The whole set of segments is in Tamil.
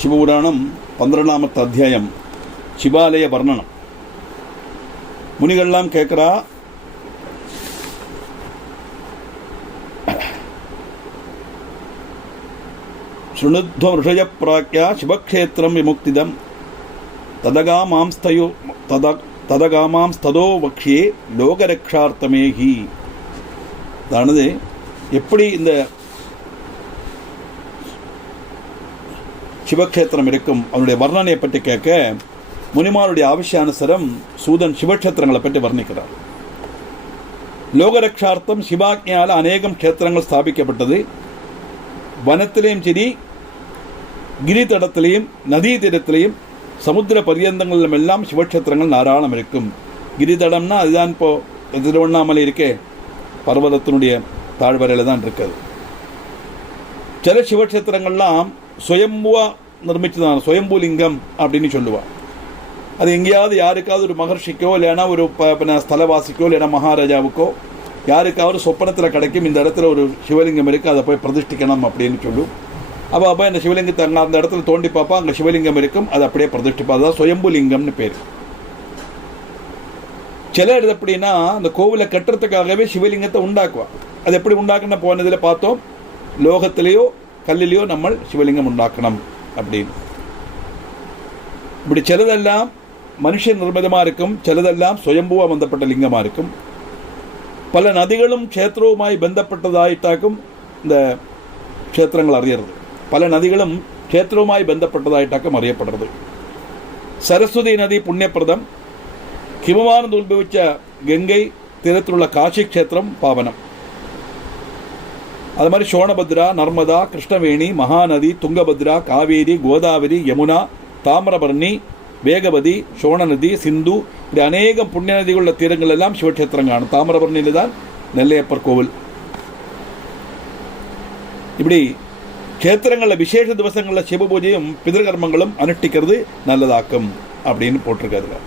ശിവപുരാണം 12ാമത്തെ അധ്യായം ശിവാലയ വർണ്ണനം. முனிகள்லாம் கேட்குறா, ஸ்ருணுத்வ ருஷய பிராக்யா சிவக்ஷேத்திரம் விமுக்திதம் ததகாமாம்ஸ்ததோ வக்ஷே லோகரக்ஷார்த்தமேகி. அதானது எப்படி இந்த சிவக்ஷேத்திரம் இருக்கும் அவனுடைய வர்ணனையை பற்றி கேட்க முனிமாருடைய ஆവശ്യാനുസரம் சூதன் சிவக்ஷேத்திரங்களை பற்றி வர்ணிக்கிறார். லோகரக்ஷார்த்தம் சிவாக்ஞால அநேகம் க்ஷேத்திரங்கள் ஸ்தாபிக்கப்பட்டது. வனத்திலேயும் சரி, கிரிதடத்திலையும், நதி தீரத்திலையும், சமுத்திர பரியந்தங்களிலும் எல்லாம் சிவக்ஷேத்திரங்கள் தாராளம் இருக்கும். கிரிதடம்னா அதுதான் இப்போ திருவண்ணாமலை இருக்கே, பர்வதத்தினுடைய தாழ்வரையில் தான் இருக்குது. சில சிவக்ஷேத்திரங்கள்லாம் சுயம்புவா நிர்மிச்சுதான், சுயம்புலிங்கம் அப்படின்னு சொல்லுவாள். அது எங்கேயாவது யாருக்காவது ஒரு மகர்ஷிக்கோ இல்லைன்னா ஒரு ஸ்தலவாசிக்கோ இல்லைன்னா மகாராஜாவுக்கோ யாருக்காவது சொப்பனத்தில் கிடைக்கும், இந்த இடத்துல ஒரு சிவலிங்கம் இருக்குது, அதை போய் பிரதிஷ்டிக்கணும் அப்படின்னு சொல்லும். அப்போ இந்த சிவலிங்கத்தை அங்கே அந்த இடத்துல தோண்டி பார்ப்பா, அங்கே சிவலிங்கம் இருக்கும், அது அப்படியே பிரதிஷ்டிப்பா. அதுதான் சுயம்புலிங்கம்னு பேர். சில இடத்து எப்படின்னா அந்த கோவிலை கட்டுறதுக்காகவே சிவலிங்கத்தை உண்டாக்குவாள். அது எப்படி உண்டாக்குன்னு போனதில் பார்த்தோம். லோகத்திலேயோ கல்லிலேயோ நம்ம சிவலிங்கம் உண்டாக்கணும் அப்படின்னு. இப்படி சிலதெல்லாம் மனுஷன் நிர்மிதமாக இருக்கும், சிலதெல்லாம் சுயம்புவா பந்தப்பட்ட லிங்கமாக இருக்கும். பல நதிகளும் க்ஷேத்திரவுமாய் பந்தப்பட்டதாயிட்டாக்கும் இந்த க்ஷேத்திரங்கள் அறியறது. பல நதிகளும் க்ஷேத்திரவுமாய் பந்தப்பட்டதாயிட்டாக்கும் அறியப்படுறது. சரஸ்வதி நதி புண்ணியப்பிரதம். ஹிமவானந்து உத்பவிச்ச கங்கை தீரத்திலுள்ள காஷி க்ஷேத்திரம் பாவனம். அது மாதிரி சோணபத்ரா, நர்மதா, கிருஷ்ணவேணி, மகாநதி, துங்கபத்ரா, காவேரி, கோதாவரி, யமுனா, தாமிரபரணி, வேகவதி, சோழநதி, சிந்து, இப்படி அநேகம் புண்ணிய நதிகளுள்ள தீரங்கள் எல்லாம் சிவக்ஷேத்திரம் காணும். தாமிரபரணியில் தான் நெல்லையப்பர் கோவில். இப்படி க்ஷேத்திரங்களில் விசேஷ திவசங்களில் சிவ பூஜையும் பிதர்கர்மங்களும் அனுஷ்டிக்கிறது நல்லதாக்கும் அப்படின்னு போட்டிருக்காரு.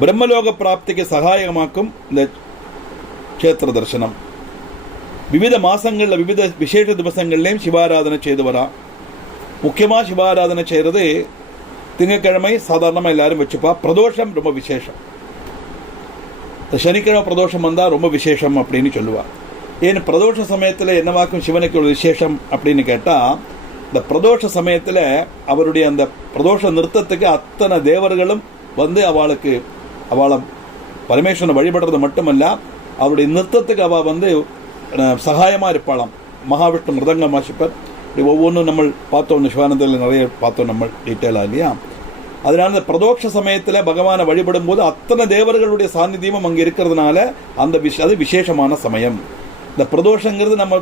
பிரம்மலோக பிராப்திக்கு சகாயமாக்கும் இந்த க்ஷேத்திர தரிசனம். விவித மாசங்களில் விவித விசேஷ திவசங்கள்லையும் சிவாராதனை செய்து வரா. முக்கியமாக சிவாராதனை செய்கிறது திங்கக்கிழமை சாதாரணமாக எல்லாரும் வச்சுப்பா. பிரதோஷம் ரொம்ப விசேஷம். சனிக்கிழமை பிரதோஷம் வந்தால் ரொம்ப விசேஷம் அப்படின்னு சொல்லுவாள். ஏன்னு பிரதோஷ சமயத்தில் என்னவாக்கும் சிவனுக்கு ஒரு விசேஷம் அப்படின்னு கேட்டால், இந்த பிரதோஷ சமயத்தில் அவருடைய அந்த பிரதோஷ நிறுத்தத்துக்கு அத்தனை தேவர்களும் வந்து அவளை பரமேஸ்வரனை வழிபடுறது மட்டுமல்ல, அவருடைய நிறுத்தத்துக்கு அவள் வந்து சகாயமாக இருப்பாளாம். மகாவிஷ்ணு மிருதங்கம் வாசிப்பர். இப்படி ஒவ்வொன்றும் நம்ம பார்த்தோம், சிவானந்தத்தில் நிறைய பார்த்தோம் நம்ம டீட்டெயிலாக இல்லையா. அதனால இந்த பிரதோஷ சமயத்தில் பகவானை வழிபடும் போது அத்தனை தேவர்களுடைய சாநித்தியமும் அங்கே இருக்கிறதுனால அது விசேஷமான சமயம். இந்த பிரதோஷங்கிறது நம்ம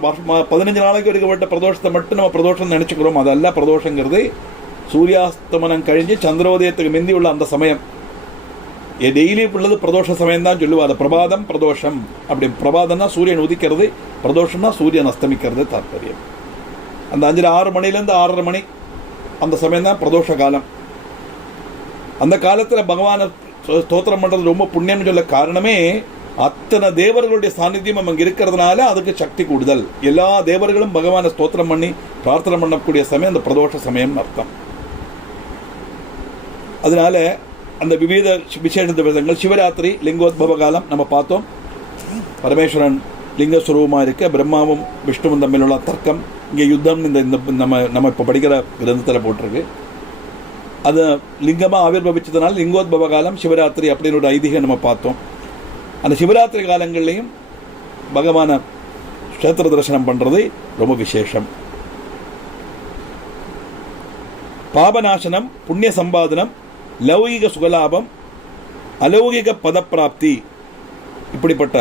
15 நாளைக்கு எடுக்கப்பட்ட பிரதோஷத்தை மட்டும் நம்ம பிரதோஷம் நினச்சிக்கிறோம். அதல்ல, பிரதோஷங்கிறது சூரியாஸ்தமனம் கழிஞ்சு சந்திரோதயத்துக்கு மிந்தி உள்ள அந்த சமயம். டெய்லி உள்ளது பிரதோஷ சமயம் தான் சொல்லுவார். பிரபாதம் பிரதோஷம். அப்படி பிரபாதம்னா சூரியன் உதிக்கிறது, பிரதோஷம்னா சூரியன் அஸ்தமிக்கிறது தாற்பயம். அந்த 6 மணிலேருந்து 6:30 மணி அந்த சமயம் தான் பிரதோஷ காலம். அந்த காலத்தில் பகவானை ஸ்தோத்திரம் பண்ணுறது ரொம்ப புண்ணியம்னு சொல்ல காரணமே அத்தனை தேவர்களுடைய சாநித்தியம் அங்கே இருக்கிறதுனால அதுக்கு சக்தி கூடுதல். எல்லா தேவர்களும் பகவானை ஸ்தோத்திரம் பண்ணி பிரார்த்தனை பண்ணக்கூடிய சமயம் அந்த பிரதோஷ சமயம்னு அர்த்தம். அதனால அந்த விவித விசேஷ திவசங்கள், சிவராத்திரி, லிங்கோத்பவ காலம் நம்ம பார்த்தோம். பரமேஸ்வரன் லிங்கஸ்வரூபமாக இருக்க பிரம்மாவும் விஷ்ணுவும் தம்மிலுள்ள தர்க்கம், இங்கே யுத்தம் இந்த நம்ம இப்போ படிக்கிற கிரந்தத்தில் போட்டிருக்கு. அது லிங்கமாக ஆவிர்வவிச்சதுனால லிங்கோத்பவ காலம் சிவராத்திரி அப்படின்னு ஒரு ஐதீகம் நம்ம பார்த்தோம். அந்த சிவராத்திரி காலங்கள்லையும் பகவான க்ஷேத்திர தரிசனம் பண்ணுறது ரொம்ப விசேஷம். பாபநாசனம், புண்ணிய சம்பாதனம், லௌகிக சுகலாபம், அலௌகிக பதப்பிராப்தி, இப்படிப்பட்ட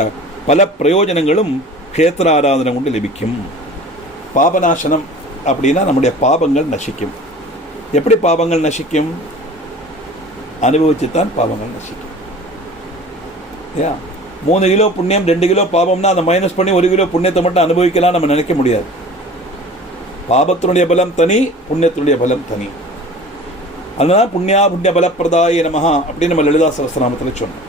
பல பிரயோஜனங்களும் க்ஷேத்திர ஆராதனை கொண்டு லபிக்கும். பாபநாசனம் அப்படின்னா நம்முடைய பாபங்கள் நசிக்கும். எப்படி பாபங்கள் நசிக்கும்? அனுபவிச்சுத்தான் பாபங்கள் நசிக்கும். 3 கிலோ புண்ணியம் 2 கிலோ பாபம்னா அதை மைனஸ் பண்ணி 1 கிலோ புண்ணியத்தை மட்டும் அனுபவிக்கலாம் நம்ம நினைக்க முடியாது. பாபத்தினுடைய பலம் தனி, புண்ணியத்தினுடைய பலம் தனி. அதனால புண்ணிய பலப்பிரதாய நமஹா அப்படின்னு நம்ம லலிதா சகஸ்ரநாமத்தில் சொன்னோம்.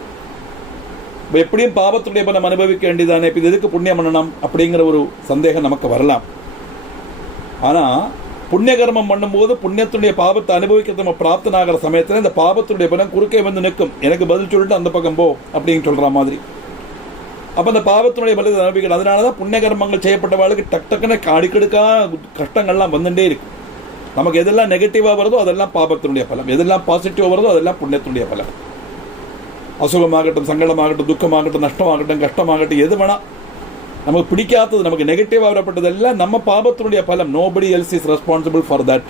இப்போ எப்படியும் பாபத்துடைய பலம் அனுபவிக்க வேண்டியதானே, இப்போ இது எதுக்கு புண்ணியம் பண்ணணும் அப்படிங்கிற ஒரு சந்தேகம் நமக்கு வரலாம். ஆனால் புண்ணியகர்மம் பண்ணும்போது புண்ணியத்துடைய பாவத்தை அனுபவிக்கிறது நம்ம பிராப்தனாகிற சமயத்தில் இந்த பாவத்துடைய பலம் குறுக்கே வந்து நிற்கும். எனக்கு பதில் சொல்லிட்டு அந்த பக்கம் போ அப்படின்னு சொல்கிற மாதிரி. அப்போ அந்த பாவத்தினுடைய பலத்தை அனுபவிக்கணும். அதனால தான் புண்ணியகர்மங்கள் செய்யப்பட்டவாளுக்கு டக்குன்னு அடிக்கடுக்காக கஷ்டங்கள்லாம் வந்துட்டே இருக்கும். நமக்கு எதெல்லாம் நெகட்டிவாக வருதோ அதெல்லாம் பாபத்தினுடைய பலம், எதெல்லாம் பாசிட்டிவாக வருதோ அதெல்லாம் புண்ணியத்தினுடைய பலம். அசுகமாகட்டும், சங்கடமாகட்டும், துக்கமாகட்டும், நஷ்டமாகட்டும், கஷ்டமாகட்டும், எது வேணா நமக்கு பிடிக்காதது, நமக்கு நெகட்டிவாக வரப்பட்டதெல்லாம் நம்ம பாபத்தினுடைய பலம். Nobody else is responsible for that.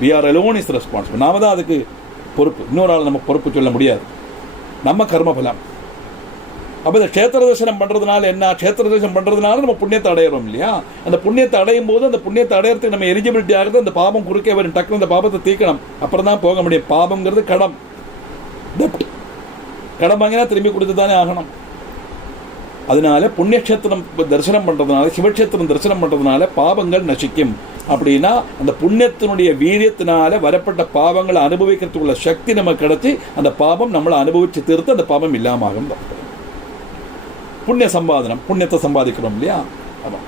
We are alone is responsible. நாம தான் அதுக்கு பொறுப்பு. இன்னொரு ஆள் நம்ம பொறுப்பு சொல்ல முடியாது. நம்ம கர்ம பலம். அப்போ இந்த க்ஷேத்திர தரிசனம் பண்ணுறதுனால என்ன? க்ஷேத்திர தரிசனம் பண்ணுறதுனால நம்ம புண்ணியத்தை அடையிறோம் இல்லையா? அந்த புண்ணியத்தை அடையும் போது அந்த புண்ணியத்தை அடையிறதுக்கு நம்ம எலிஜிபிலிட்டி ஆகிறது. அந்த பாபம் குறுக்கே வரும். டக்குனு அந்த பாபத்தை தீர்க்கணும். அப்புறம் தான் போக முடியும். பாபங்கிறது கடம், டெப்ட். கடன் வாங்கினா திரும்பி கொடுத்து தானே ஆகணும். அதனால புண்ணியக்ஷேத்திரம் தரிசனம் பண்ணுறதுனால, சிவக்ஷேத்திரம் தரிசனம் பண்ணுறதுனால பாவங்கள் நசிக்கும். அப்படின்னா அந்த புண்ணியத்தினுடைய வீரியத்தினால வரப்பட்ட பாவங்களை அனுபவிக்கிறதுக்குள்ள சக்தி நமக்கு கிடைச்சி அந்த பாவம் நம்மளை அனுபவித்து தீர்த்து அந்த பாவம் இல்லாமல் ஆகும். புண்ணிய சம்பாதனம், புண்ணியத்தை சம்பாதிக்கிறோம் இல்லையா? ஆமாம்.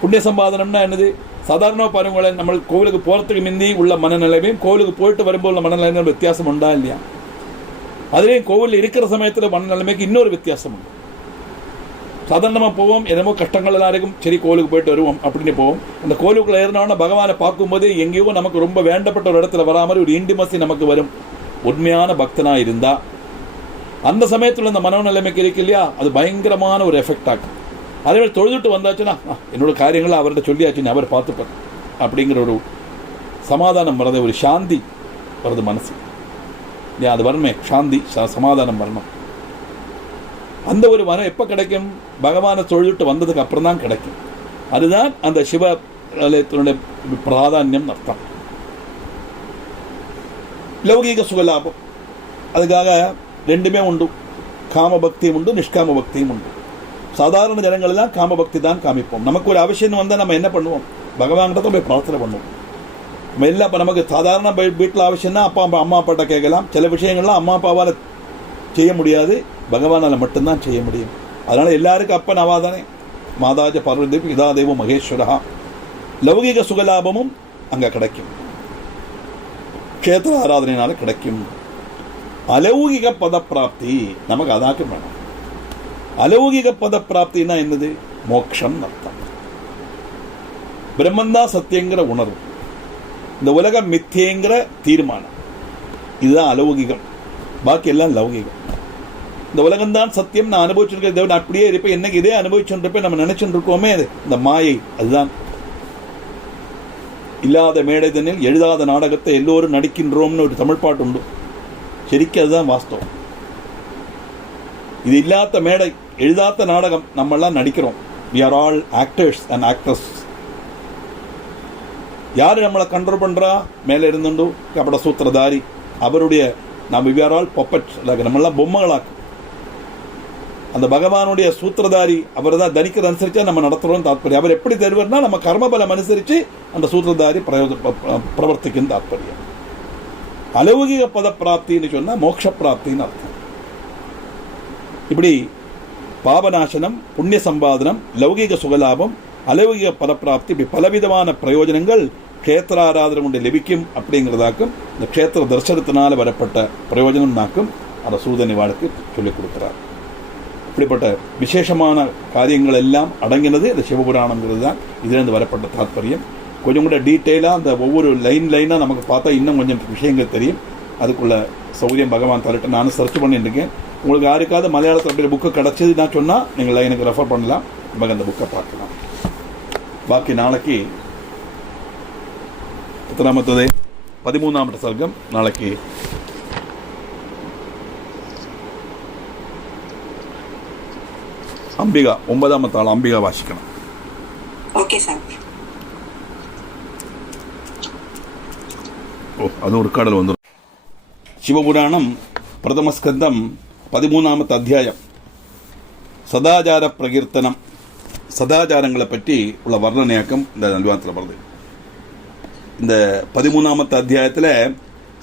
புண்ணிய சம்பாதனம்னா என்னது? சாதாரண பாருங்களேன், நம்ம கோவிலுக்கு போகிறதுக்கு முந்தி உள்ள மனநிலைமையும் கோவிலுக்கு போயிட்டு வரும்போது உள்ள மனநிலைமையும் வித்தியாசம் உண்டா இல்லையா? அதுலேயும் கோவிலில் இருக்கிற சமயத்தில் மனநிலைமைக்கு இன்னொரு வித்தியாசம் உண்டு. சாதாரணமாக போவோம், என்னமோ கஷ்டங்கள் எல்லாம் இருக்கும், சரி கோவிலுக்கு போயிட்டு வருவோம் அப்படின்னு போவோம். அந்த கோவிலுக்குள்ள ஏறினோன்னா பகவானை பார்க்கும்போதே எங்கேயோ நமக்கு ரொம்ப வேண்டப்பட்ட ஒரு இடத்துல வரா மாதிரி ஒரு இன்டிமசி நமக்கு வரும். உண்மையான பக்தனாக இருந்தால் அந்த சமயத்தில் அந்த மனநிலைமைக்கு இருக்கு இல்லையா, அது பயங்கரமான ஒரு எஃபெக்ட் ஆகும். அதே மாதிரி தொழுதுட்டு வந்தாச்சுன்னா என்னோட காரியங்களை அவர்கிட்ட சொல்லியாச்சுன்னு அவர் பார்த்துப்பார் அப்படிங்கிற ஒரு சமாதானம் வரது, ஒரு சாந்தி வருது மனசு இல்லையா? அது வரணுமே, சாந்தி, சமாதானம் வரணும். அந்த ஒரு மனம் எப்போ கிடைக்கும்? பகவானை தொழுதுட்டு வந்ததுக்கு அப்புறம் தான் கிடைக்கும். அதுதான் அந்த சிவ ஆலயத்தினுடைய பிராதான்யம் அர்த்தம். லௌகீக சுகலாபம், அதுக்காக ரெண்டுமே உண்டு. காம பக்தியும் உண்டு, நிஷ்காம பக்தியும் உண்டு. சாதாரண ஜனங்களெல்லாம் காம பக்தி தான் காமிப்போம். நமக்கு ஒரு அவசியம் வந்தால் நம்ம என்ன பண்ணுவோம்? பகவான்கிட்ட போய் பிரார்த்தனை பண்ணுவோம். நம்ம எல்லாம் இப்போ நமக்கு சாதாரண வீட்டில் அவசியம்னா அம்மா அப்பாட்ட கேட்கலாம். சில விஷயங்கள்லாம் அம்மா அப்பாவால் செய்ய முடியாது, பகவானால் மட்டும்தான் செய்ய முடியும். அதனால் எல்லாருக்கும் அப்பன் அவாதானே. மாதாஜ பார்வதி இதா தெய்வம் மகேஸ்வரா. லௌகிக சுகலாபமும் அங்கே கிடைக்கும், க்ஷேத்திர ஆராதனையினால கிடைக்கும். அலௌகிக பத பிராப்தி நமக்கு அதாக்க வேணும். அலௌகிக பத பிராப்தினா என்னது? மோட்சம் அர்த்தம். பிரம்மந்தா சத்தியங்கிற உணர்வு, இந்த உலகம் மித்தியங்கிற தீர்மானம், இதுதான் அலௌகிகம். பாக்கி எல்லாம் லௌகிகம். இந்த உலகம்தான் சத்தியம், நான் அனுபவிச்சுருக்கேன், தேவன் அப்படியே இருப்பேன், என்னைக்கு இதே அனுபவிச்சுருப்பேன் நம்ம நினைச்சுட்டு இருக்கோமே, அது இந்த மாயை. அதுதான் இல்லாத மேடைதனில் எழுதாத நாடகத்தை எல்லோரும் நடிக்கின்றோம்னு ஒரு தமிழ் பாட்டு உண்டு. சரிக்கு அதுதான் வாஸ்தவம். இது இல்லாத மேடை, எழுதாத நாடகம், நம்மெல்லாம் நடிக்கிறோம். we are all actors and actors. யார் நம்மளை கண்ட்ரோல் பண்ணுறா? மேலே இருந்துண்டு கபட சூத்திரதாரி, அவருடைய நாம் we are all puppets, நம்மளாம் பொம்மைகளாக்கும். அந்த பகவானுடைய சூத்திரதாரி அவர் தான் தனிக்கிறது அனுசரிச்சா நம்ம நடத்துகிறோம் தாற்பயம். அவர் எப்படி தருவார்னா நம்ம கர்மபலம் அனுசரித்து அந்த சூத்திரதாரி பிரவர்த்திக்கும் தாற்பயம். அலௌகிக பத பிராப்தின்னு சொன்னால் மோட்ச பிராப்தின்னு அர்த்தம். இப்படி பாபநாசனம், புண்ணிய சம்பாதனம், லௌகிக சுகலாபம், அலௌகிக பதப்பிராப்தி, இப்படி பலவிதமான பிரயோஜனங்கள் க்ஷேத்திராராதனை கொண்டு லபிக்கும் அப்படிங்கிறதாக்கும் இந்த க்ஷேத்திர தரிசனத்தினால் வரப்பட்ட பிரயோஜனம்னாக்கும் அந்த சூதனிவாளுக்கு சொல்லிக் கொடுக்குறார். இப்படிப்பட்ட விசேஷமான காரியங்கள் எல்லாம் அடங்கினது இந்த சிவபுராணங்கிறது தான் இதிலிருந்து வரப்பட்ட தாற்பயம். கொஞ்சம் கூட டீட்டெயிலாக அந்த ஒவ்வொரு லைனாக நமக்கு பார்த்தா இன்னும் கொஞ்சம் விஷயங்கள் தெரியும். அதுக்குள்ள சௌரியம் பகவான் தரட்டு. நானும் சர்ச் பண்ணிட்டு இருக்கேன். உங்களுக்கு யாருக்காவது மலையாளத்தில் அப்படி புக்கு கிடச்சது நான் சொன்னால் நீங்கள் எனக்கு ரெஃபர் பண்ணலாம், நமக்கு அந்த புக்கை பார்க்கலாம். பாக்கி நாளைக்கு எத்தனாமத்தது 13ஆம் சர்க்கம் நாளைக்கு அம்பிகா 9ஆம் தாள் அம்பிகா வாசிக்கணும். Okay sir. அது ஒரு கடல் வந்துடும். சிவபுராணம் பிரதம ஸ்கந்தம் 13ஆமத்து அத்தியாயம் சதாச்சார பிரகீர்த்தனம். சதாச்சாரங்களை பற்றி உள்ள வர்ணனையாக்கம் இந்த நல்வானத்தில் வருது. இந்த 13ஆமத்து அத்தியாயத்தில்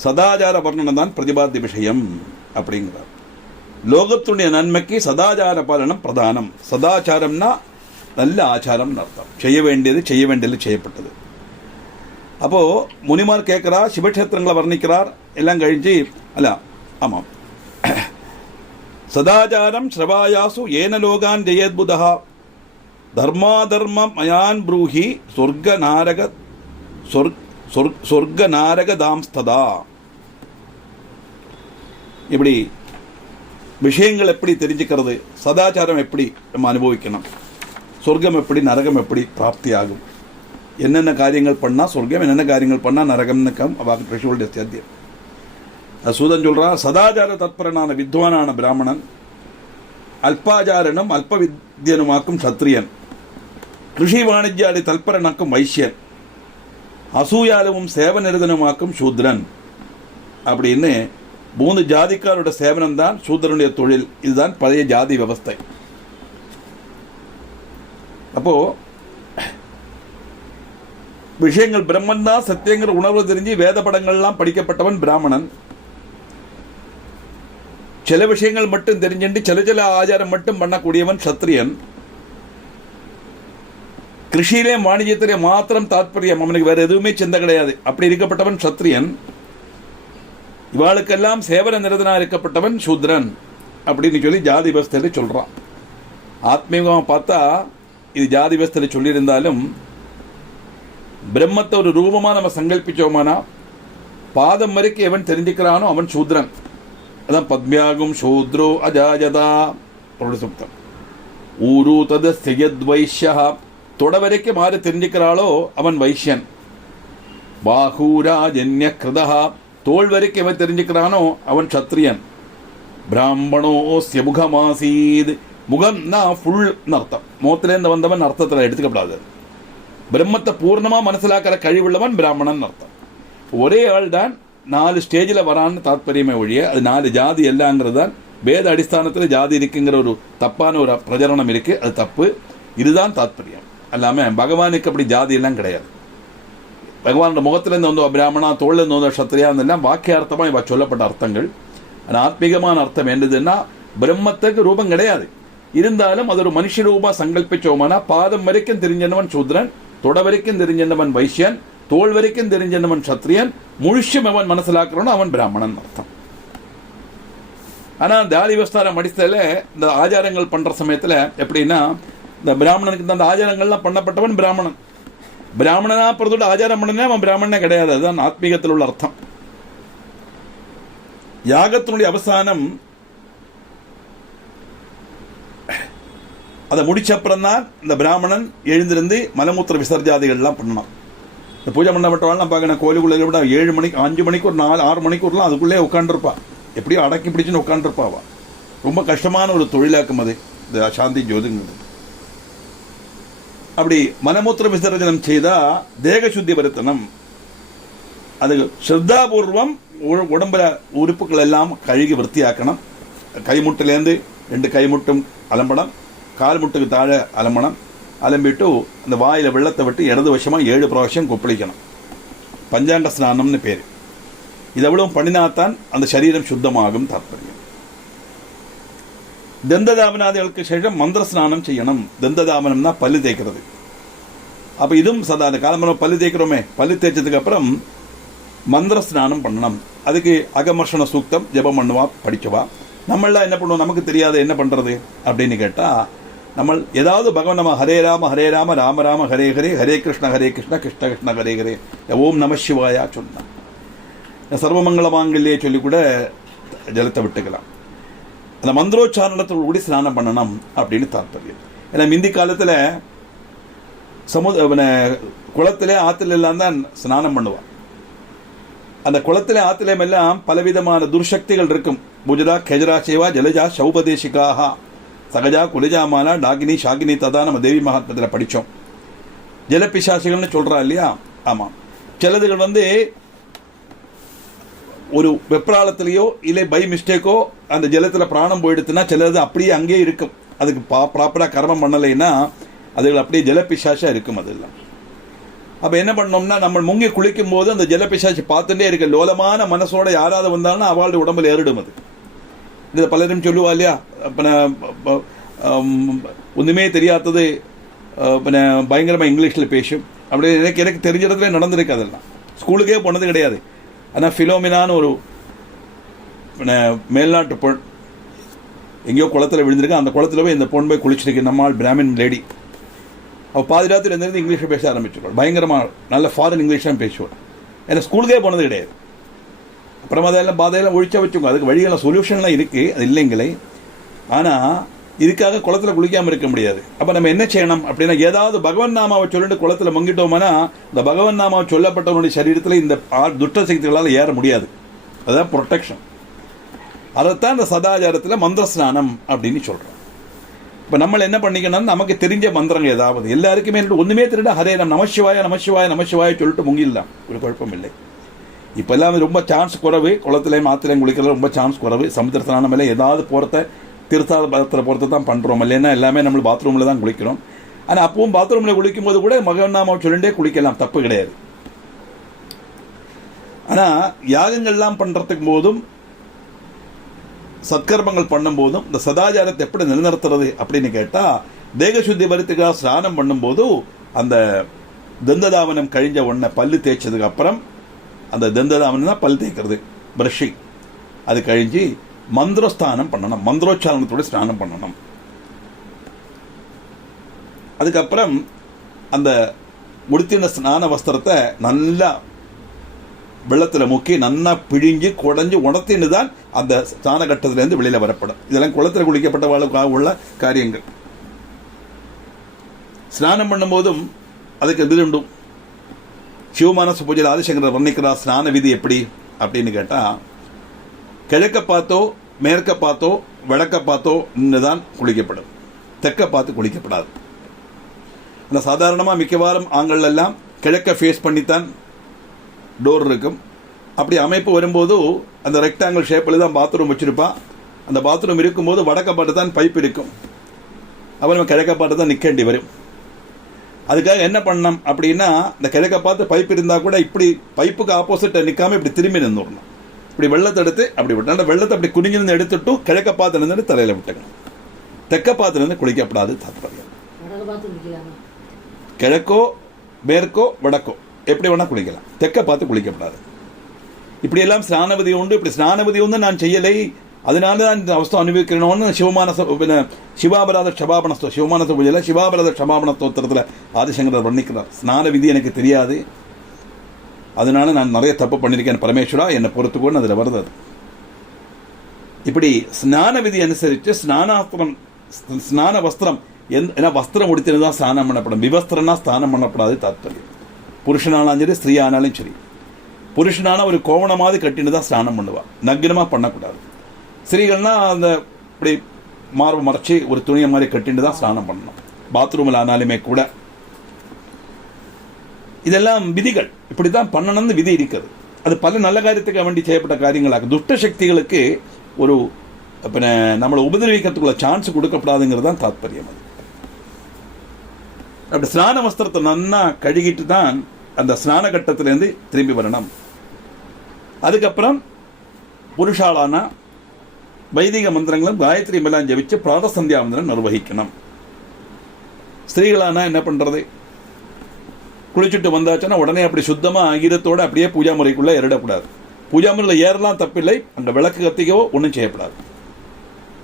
சதாச்சார வர்ணனம் தான் பிரதிபாத்திய விஷயம் அப்படிங்கிறார். லோகத்துடைய நன்மைக்கு சதாச்சார பாலனம் பிரதானம். சதாச்சாரம்னா நல்ல ஆச்சாரம்னு அர்த்தம். செய்ய வேண்டியது செய்யப்பட்டது. அப்போது முனிமார் கேட்குறா, சிவக்ஷேத்திரங்களை வர்ணிக்கிறார், எல்லாம் கழிச்சு அல்ல ஆமாம் சதாச்சாரம் ஸ்ரவாயாசு ஏன லோகான் ஜெயத்புதா தர்மாதர்மம் மயான் ப்ரூஹி சொர்க்க நாரகதாம்ஸ்ததா. இப்படி விஷயங்கள் எப்படி தெரிஞ்சுக்கிறது, சதாச்சாரம் எப்படி நம்ம அனுபவிக்கணும், சொர்க்கம் எப்படி நரகம் எப்படி பிராப்தியாகும், என்னென்ன காரியங்கள் பண்ணால் சொர்க்கம், என்னென்ன காரியங்கள் பண்ணால் நரகம்னு அவாக்கு ரிஷிகளுடைய சாத்தியம். சூதன் சொல்கிறான், சதாச்சார தத்பரனான வித்வானான பிராமணன், அல்பாச்சாரனும் அல்ப வித்யனுமாக்கும் சத்திரியன், கிருஷி வாணிஜ்யாதி தல்பரனாக்கும் வைஷ்யன், அசூயாலுவும் சேவநிரதனுமாக்கும் சூத்ரன். அப்படின்னு 3 ஜாதிக்காரோட சேவனம் தான் சூத்ரனுடைய தொழில். இதுதான் பழைய ஜாதி விவஸ்தை. அப்போ விஷயங்கள் பிரம்மன் தான் சத்தியங்கிற உணர்வு தெரிஞ்சு வேத படங்கள்லாம் படிக்கப்பட்டவன் பிராமணன். சில விஷயங்கள் மட்டும் தெரிஞ்சுட்டு சில ஆச்சாரம் மட்டும் பண்ணக்கூடியவன் சத்திரியன். கிருஷியிலே வாணிஜ்யத்திலே மாத்திரம் தாத்பரியம், அவனுக்கு வேற எதுவுமே சிந்தை கிடையாது. அப்படி இருக்கப்பட்டவன் சத்திரியன். இவாளுக்கெல்லாம் சேவன நிரதனா இருக்கப்பட்டவன் சூத்ரன் அப்படின்னு சொல்லி ஜாதி விவஸ்தையில சொல்றான். ஆத்மீகமாக பார்த்தா இது ஜாதி விவஸ்தையில சொல்லியிருந்தாலும் பிரம்மத்தை ஒரு ரூபமாக நம்ம சங்கல்பிச்சோமானா பாதம் வரைக்கும் எவன் தெரிஞ்சுக்கிறானோ அவன் சூத்ரன். அதான் பத்மியாகும் சூத்ரோ அஜாஜதா சுத்தம் ஊரு தது சியத்வைஷ்யா. தொட வரைக்கும் மாறி தெரிஞ்சுக்கிறாளோ அவன் வைஷ்யன். பாகூராஜன்ய கிருதா. தோல் வரைக்கும் எவன் தெரிஞ்சுக்கிறானோ அவன் சத்திரியன். பிராமணோஸ்ய முகமாசீத். முகம்னா ஃபுல்னு அர்த்தம். முகத்திலேருந்து வந்தவன் அர்த்தத்தில் எடுத்துக்கப்படாது. பிரம்மத்தை பூர்ணமாக மனசிலாக்கிற கழிவுள்ளவன் பிராமணன் அர்த்தம். ஒரே ஆள் தான் 4 ஸ்டேஜில் வரான்னு தாத்பரியமே ஒழிய அது 4 ஜாதி எல்லாங்கிறது தான். வேத அடிஸ்தானத்தில் ஜாதி இருக்குங்கிற ஒரு தப்பான ஒரு பிரச்சரணம் இருக்கு, அது தப்பு. இதுதான் தாத்பரியம். அல்லாமல் பகவானுக்கு அப்படி ஜாதி எல்லாம் கிடையாது. பகவானோட முகத்திலேருந்து வந்தோம் பிராமணா, தோளிலிருந்து வந்தோம் சத்திரியா, அதெல்லாம் வாக்கியார்த்தமாக இவ சொல்லப்பட்ட அர்த்தங்கள். ஆனால் ஆத்மீகமான அர்த்தம் என்னதுன்னா பிரம்மத்துக்கு ரூபம் கிடையாது. இருந்தாலும் அது ஒரு மனுஷ ரூபா சங்கல்பிச்சோமானா பாதம் வரைக்கும் தெரிஞ்சவன் சூத்ரன், தொட வரைக்கும் தெரிஞ்சவன் வைஷ்யன், தோல் வரைக்கும் தெரிஞ்சவன் சத்திரியன், முழுஷம் அவன் மனசிலாக்குறோன்னு அவன் பிராமணன் அர்த்தம். ஆனால் ஜாதி விவஸ்தாரம் அடித்ததில் இந்த ஆச்சாரங்கள் பண்ணுற சமயத்தில் எப்படின்னா இந்த பிராமணனுக்கு அந்த ஆச்சாரங்கள்லாம் பண்ணப்பட்டவன் பிராமணன். பிராமணனா பிறந்தோட ஆச்சாரம் பண்ணனே அவன் பிராமணனே கிடையாது. அதுதான் ஆத்மீகத்தில் உள்ள அர்த்தம். யாகத்தினுடைய அவசானம் அதை முடிச்சப்புறம் தான் இந்த பிராமணன் எழுந்திருந்து மலமூத்திர விசர்ஜாதிகள்லாம் பண்ணணும். இந்த பூஜை பண்ணப்பட்டவாள்லாம் பார்க்கணும், கோயிலுக்குள்ளே விட 7 மணிக்கு 5 மணிக்கு ஒரு 4-6 மணிக்கூர்லாம் அதுக்குள்ளே உட்காந்துருப்பா. எப்படியோ அடக்கி பிடிச்சுன்னு உட்காந்துருப்பாவா. ரொம்ப கஷ்டமான ஒரு தொழிலாக்கும் அது இந்த சாந்தி ஜோதிங்கிறது. அப்படி மலமூத்திர விசர்ஜனம் செய்தால் தேக சுத்தி வருத்தனம். அது ஸ்ரத்தாபூர்வம் உடம்புல உறுப்புகள் எல்லாம் கழுகி விற்த்தியாக்கணும். கைமுட்டிலேருந்து 2 கைமுட்டும் அலம்பണം, கால் முட்டுக்கு தாழ அலம்பണം. அலம்பிட்டு அந்த வாயில் வெள்ளத்தை விட்டு இடது வசமாக 7 பிராവശ്யம் கொப்பளிக்கணும். பஞ்சாங்க ஸ்நானம்னு பேர். இது எவ்வளவு பண்ணினாத்தான் அந்த சரீரம் சுத்தமாகும் தாற்பயம். தந்ததாபனாதிகளுக்கு சேஷம் மந்திர ஸ்நானம் செய்யணும். தந்ததாபனம்னா பல்லு தேய்க்கிறது. அப்போ இதுவும் சதா அந்த காலம்பரம் பல்லு தேய்க்கிறோமே, பல்லு தேய்ச்சதுக்கு அப்புறம் மந்திர ஸ்நானம் பண்ணணும். அதுக்கு அகமர்ஷண சூக்தம் ஜபம் பண்ணுவா, படிக்கவா. நம்மளாம் என்ன பண்ணுவோம், நமக்கு தெரியாத என்ன பண்ணுறது அப்படின்னு கேட்டால் நம்ம ஏதாவது பகவான் நம்ம ஹரே ராம ராம ராம ஹரே ஹரே, ஹரே கிருஷ்ண கிருஷ்ண கிருஷ்ண ஹரே ஹரே, ஓம் நம சிவாயா சொன்னான். சர்வமங்கள மாங்கல்யே சொல்லி கூட ஜலத்தை விட்டுக்கலாம். அந்த மந்திரோச்சாரணத்தோடு கூடி ஸ்நானம் பண்ணணும் அப்படின்னு தாற்பயம். ஏன்னா முந்தி காலத்தில் குளத்திலே ஆற்றுல எல்லாம் தான் ஸ்நானம் பண்ணுவான். அந்த குளத்திலே ஆற்றுலேயும் எல்லாம் பலவிதமான துர்சக்திகள் இருக்கும். புஜரா கெஜரா சேவா ஜலஜா சௌபதேசிகாக சகஜா குலஜாமாலா டாகினி ஷாகினி ததா நம்ம தேவி மகாத்மத்தில் படித்தோம். ஜலப்பிசாசிகள்னு சொல்கிறா இல்லையா? ஆமாம். சிலதுகள் ஒரு வெப்ராளத்திலேயோ இல்லை பை மிஸ்டேக்கோ அந்த ஜலத்தில் பிராணம் போயிடுத்துன்னா சிலது அப்படியே அங்கேயே இருக்கும். அதுக்கு ப்ராப்பராக கர்மம் பண்ணலைன்னா அதுகள் அப்படியே ஜலப்பிசாசாக இருக்கும். அதெல்லாம் அப்போ என்ன பண்ணோம்னா நம்ம முங்கி குளிக்கும் போது அந்த ஜலப்பிசாசி பார்த்துட்டே இருக்க லோலமான மனசோட யாராவது வந்தாலும் அவளுடைய உடம்புல ஏறிடும். அது இது பலரும் சொல்லுவா இல்லையா, ஒன்றுமே தெரியாதது பயங்கரமாக இங்கிலீஷில் பேசும். அப்படி எனக்கு தெரிஞ்ச இடத்துல நடந்திருக்கு. அதெல்லாம் ஸ்கூலுக்கே போனது கிடையாது. ஆனால் ஃபிலோமினான்னு ஒரு மேல்நாட்டு பொண் எங்கேயோ குளத்தில் விழுந்திருக்கு. அந்த குளத்தில் போய் இந்த பொண்ணு போய் குளிச்சிருக்கு. நம்மால் பிராமின் லேடி. அவள் பாதி ராத்திரி இருந்திருந்து இங்கிலீஷில் பேச ஆரம்பிச்சுக்கோ. பயங்கரமாக நல்ல ஃபாரின் இங்கிலீஷ் தான் பேசுவாள். ஏன்னா ஸ்கூலுக்கே போனது கிடையாது. அப்புறம் அதெல்லாம் பாதையெல்லாம் ஒழிச்சா வச்சுக்கோங்க. அதுக்கு வழியெல்லாம் சொல்யூஷன்லாம் இருக்குது, அது இல்லைங்களே. ஆனால் இதுக்காக குளத்தில் குளிக்காமல் இருக்க முடியாது. அப்போ நம்ம என்ன செய்யணும் அப்படின்னா, ஏதாவது பகவன் நாமாவை சொல்லிட்டு குளத்தில் மங்கிட்டோம்னா இந்த பகவன் நாமாவை சொல்லப்பட்டவனுடைய சரீரத்தில் இந்த துஷ்ட சக்திகளால் ஏற முடியாது. அதுதான் ப்ரொடெக்ஷன். அதைத்தான் இந்த சதாச்சாரத்தில் மந்திர ஸ்நானம் அப்படின்னு சொல்கிறோம். இப்போ நம்ம என்ன பண்ணிக்கணும், நமக்கு தெரிஞ்ச மந்திரங்கள் ஏதாவது எல்லாருக்குமே ஒன்றுமே தெரிஞ்ச ஹரே நமசிவாய நமசிவாய நமசிவாய சொல்லிட்டு முங்கிடலாம், ஒரு குழப்பம் இல்லை. இப்போ எல்லாம் ரொம்ப சான்ஸ் குறைவு. குளத்துலேயும் ஆற்றுலையும் குளிக்கிறது ரொம்ப சான்ஸ் குறைவு. சமுத்திர ஸ்நானம் எல்லாம் ஏதாவது போகிறத திருத்தாத பதத்தில் பொறுத்து தான் பண்ணுறோம். இல்லைன்னா எல்லாமே நம்ம பாத்ரூமில் தான் குளிக்கிறோம். ஆனால் அப்பவும் பாத்ரூமில் குளிக்கும் போது கூட மகநாமாவை சொல்லிட்டே குளிக்கலாம், தப்பு கிடையாது. ஆனால் யாகங்கள்லாம் பண்ணுறதுக்கு போதும் சத்கர்மங்கள் பண்ணும்போதும் இந்த சதாச்சாரத்தை எப்படி நிலைநிறுத்துறது அப்படின்னு கேட்டால், தேக சுத்தி வருத்துக்காக ஸ்நானம் பண்ணும்போது அந்த தந்ததாவனம் கழிஞ்ச உடனே பல்லு தேய்ச்சதுக்கு அப்புறம் அந்த தந்ததாவனம் தான் பல் தேய்க்கிறது, பிரஷிங். அது கழிஞ்சு மந்திரஸ்தானம் பண்ணணும், மந்திரோச்சாரணத்தோட ஸ்நானம் பண்ணணும். அதுக்கப்புறம் அந்த உடுத்தின ஸ்நான வஸ்திரத்தை நல்லா வெள்ளத்தில் முக்கி நல்லா பிழிஞ்சு குடஞ்சி உணர்த்தின்னு தான் அந்த ஸ்நான கட்டத்திலேருந்து வெளியில் வரப்படும். இதெல்லாம் குளத்தில் குளிக்கப்பட்டவர்களுக்காக உள்ள காரியங்கள். ஸ்நானம் பண்ணும்போதும் அதுக்கு இது உண்டும். சிவமானச பூஜையில் ஆதிசங்கரர் வர்ணிக்கிறார் ஸ்நான விதி எப்படி அப்படின்னு கேட்டால், கிழக்க பார்த்தோ மேற்க பார்த்தோ வடக்க பார்த்தோ தான் குளிக்கப்படும், தெற்க பார்த்து குளிக்கப்படாது. ஆனால் சாதாரணமாக மிக்கவாறும் ஆண்கள் எல்லாம் கிழக்க ஃபேஸ் பண்ணித்தான் டோர் இருக்கும். அப்படி அமைப்பு வரும்போது அந்த ரெக்டாங்கிள் ஷேப்பில் தான் பாத்ரூம் வச்சுருப்பான். அந்த பாத்ரூம் இருக்கும்போது வடக்க பார்த்து தான் பைப் இருக்கும். அப்போ நம்ம கிழக்க பார்த்து தான் நிற்க வேண்டி வரும். அதுக்காக என்ன பண்ணணும் அப்படின்னா, இந்த கிழக்க பார்த்து பைப் இருந்தால் கூட இப்படி பைப்புக்கு ஆப்போசிட்டை நிற்காமல் இப்படி திரும்பி நின்றுடணும். இப்படி வெள்ளத்தை எடுத்து அப்படி விட்டு வெள்ளத்தை அப்படி குனிஞ்சிருந்து எடுத்துட்டு கிழக்க பார்த்து நின்று தலையில் விட்டுக்கணும். தெற்க பார்த்து நின்று குளிக்கப்படாது தாத்பரியம். கிழக்கோ மேற்கோ வடக்கோ எப்படி வேணால் குளிக்கலாம், தெற்க பார்த்து குளிக்கப்படாது. இப்படியெல்லாம் ஸ்நானவதி உண்டு. இப்படி ஸ்நானவதி வந்து நான் செய்யலை, அதனால தான் இந்த அவஸ்தை அனுபவிக்கிறோன்னு சிவாபராத க்ஷபாபணஸ்தோ சிவமானச பூஜையில் சிவாபராத க்ஷபாபண ஸ்தோத்திரத்தில் ஆதிசங்கரர் வர்ணிக்கிறார். ஸ்நான விதி எனக்கு தெரியாது, அதனால நான் நிறைய தப்பு பண்ணியிருக்கேன், பரமேஸ்வரா என்னை பொறுத்துக்கோன்னு அதில் வருது. இப்படி ஸ்நான விதி அனுசரித்து ஸ்நான வஸ்திரம் ஏன்னா வஸ்திரம் உடுத்தினு தான் ஸ்நானம் பண்ணப்படும். விவஸ்திரம்னா ஸ்நானம் பண்ணப்படாது தாத்பரியம். புருஷனாலும் சரி ஸ்திரீ ஆனாலும் சரி, புருஷனான ஒரு கோவணமாவது கட்டின்னு தான் ஸ்நானம் பண்ணுவாள், நக்னமாக பண்ணக்கூடாது. ஸ்திரீகள்னா அந்த இப்படி மார்பு மறைச்சி ஒரு துணியை மாதிரி கட்டின்னு தான் ஸ்நானம் பண்ணணும். பாத்ரூமில் ஆனாலுமே கூட இதெல்லாம் விதிகள், இப்படி தான் பண்ணணும்னு விதி இருக்குது. அது பல நல்ல காரியத்துக்கு வேண்டி செய்யப்பட்ட காரியங்களாக துஷ்ட சக்திகளுக்கு ஒரு நம்மளை உபதிரவிக்கிறதுக்குள்ள சான்ஸ் கொடுக்கப்படாதுங்கிறது தான் தாத்பரியம். அது அப்படி ஸ்நான வஸ்திரத்தை நன்னா கழுகிட்டு தான் அந்த ஸ்நான கட்டத்திலேருந்து திரும்பி வரணும். அதுக்கப்புறம் புருஷாலானா வைதிக மந்திரங்களும் காயத்ரி மேலாம் ஜபிச்சு பிராத சந்தியா மந்திரம் நிர்வகிக்கணும். ஸ்திரீகளானா என்ன பண்ணுறது, குளிச்சுட்டு வந்தாச்சுன்னா உடனே அப்படி சுத்தமாக ஈரத்தோடு அப்படியே பூஜா முறைக்குள்ளே ஏறிடக்கூடாது. பூஜா முறையில் ஏறலாம் தப்பில்லை, அங்கே விளக்கு கத்திக்கவோ ஒன்றும் செய்யப்படாது.